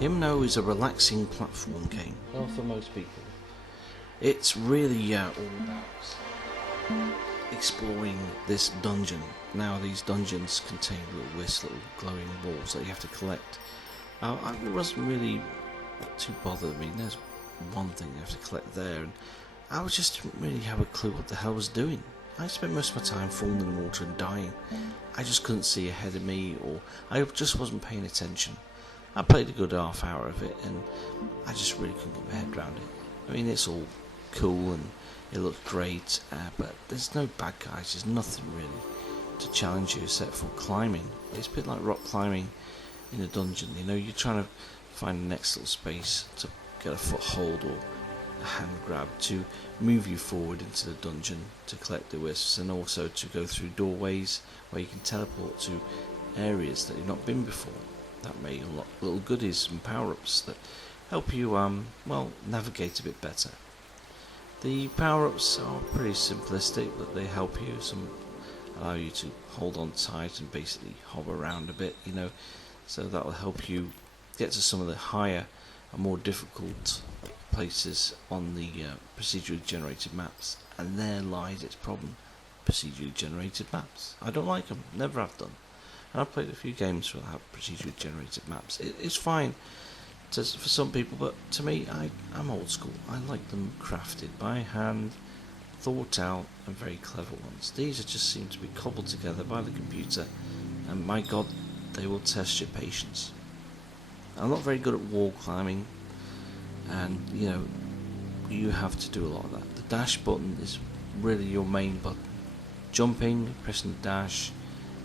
Himno is a relaxing platform game. Well, for most people. It's really all about exploring this dungeon. Now, these dungeons contain little glowing balls that you have to collect. I wasn't really too bothered. I mean, there's one thing you have to collect there, and I just didn't really have a clue what the hell I was doing. I spent most of my time falling in the water and dying. I just couldn't see ahead of me, or I just wasn't paying attention. I played a good half hour of it, and I just really couldn't get my head around it. I mean, it's all cool and it looks great, but there's no bad guys. There's nothing really to challenge you except for climbing. It's a bit like rock climbing in a dungeon. You know, you're trying to find the next little space to get a foothold or a hand grab to move you forward into the dungeon to collect the wisps, and also to go through doorways where you can teleport to areas that you've not been before. That may unlock little goodies and power-ups that help you navigate a bit better. The power-ups are pretty simplistic, but they help you. Some allow you to hold on tight and basically hover around a bit, so that will help you get to some of the higher and more difficult places on the procedurally generated maps. And there lies its problem: procedurally generated maps. I don't like them, never have done. And I've played a few games that have procedurally generated maps. It's fine for some people, but to me, I'm old school. I like them crafted by hand, thought out, and very clever ones. These just seem to be cobbled together by the computer, and my god, they will test your patience. I'm not very good at wall climbing, and you have to do a lot of that. The dash button is really your main button. Jumping, pressing the dash,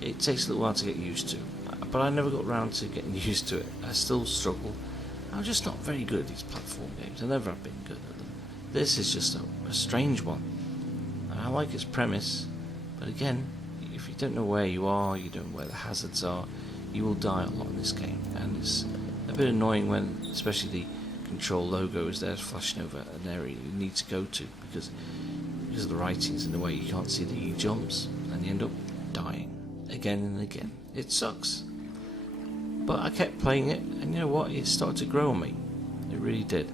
it takes a little while to get used to, but I never got around to getting used to it. I still struggle. I'm just not very good at these platform games. I never have been good at them. This is just a strange one. I like its premise, but again, if you don't know where you are, you don't know where the hazards are, you will die a lot in this game, and it's a bit annoying when, especially the control logo is there flashing over an area you need to go to, because of the writings in the way you can't see the jumps, and you end up dying again and again. It sucks. But I kept playing it, and you know what? It started to grow on me. It really did.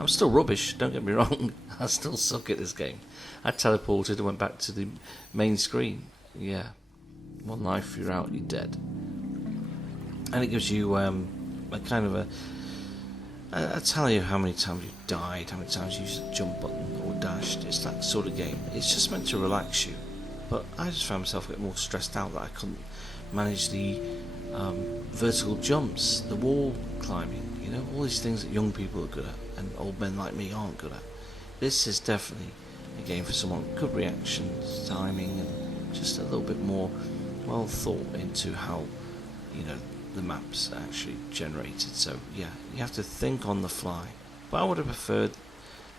I'm still rubbish, don't get me wrong. I still suck at this game. I teleported and went back to the main screen. Yeah. One life, you're out, you're dead. And it gives you a kind of I tell you how many times you've died, how many times you used the jump button or dashed. It's that sort of game. It's just meant to relax you. But I just found myself getting more stressed out that I couldn't manage the vertical jumps, the wall climbing, all these things that young people are good at and old men like me aren't good at. This is definitely a game for someone with good reactions, timing, and just a little bit more well thought into how the maps are actually generated. So yeah, you have to think on the fly, but I would have preferred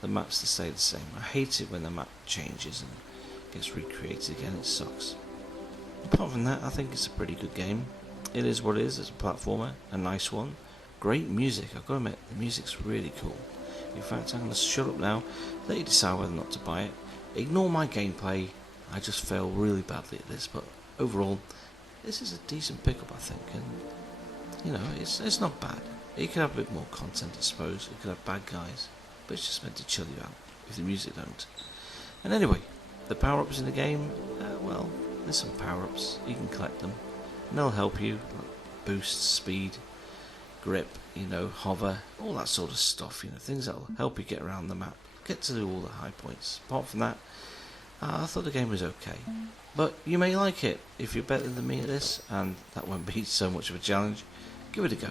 the maps to stay the same. I hate it when the map changes and gets recreated again. It sucks. Apart from that, I think it's a pretty good game. It is what it is. It's a platformer, a nice one. Great music, I've got to admit, the music's really cool. In fact, I'm going to shut up now, let you decide whether or not to buy it. Ignore my gameplay, I just fail really badly at this, but overall, this is a decent pickup, I think, and it's not bad. It could have a bit more content, I suppose. It could have bad guys, but it's just meant to chill you out, if the music don't. And anyway, the power-ups in the game, there's some power-ups, you can collect them, and they'll help you, like boost speed, grip, hover, all that sort of stuff, things that will help you get around the map, get to do all the high points. Apart from that, I thought the game was okay, but you may like it if you're better than me at this, and that won't be so much of a challenge. Give it a go.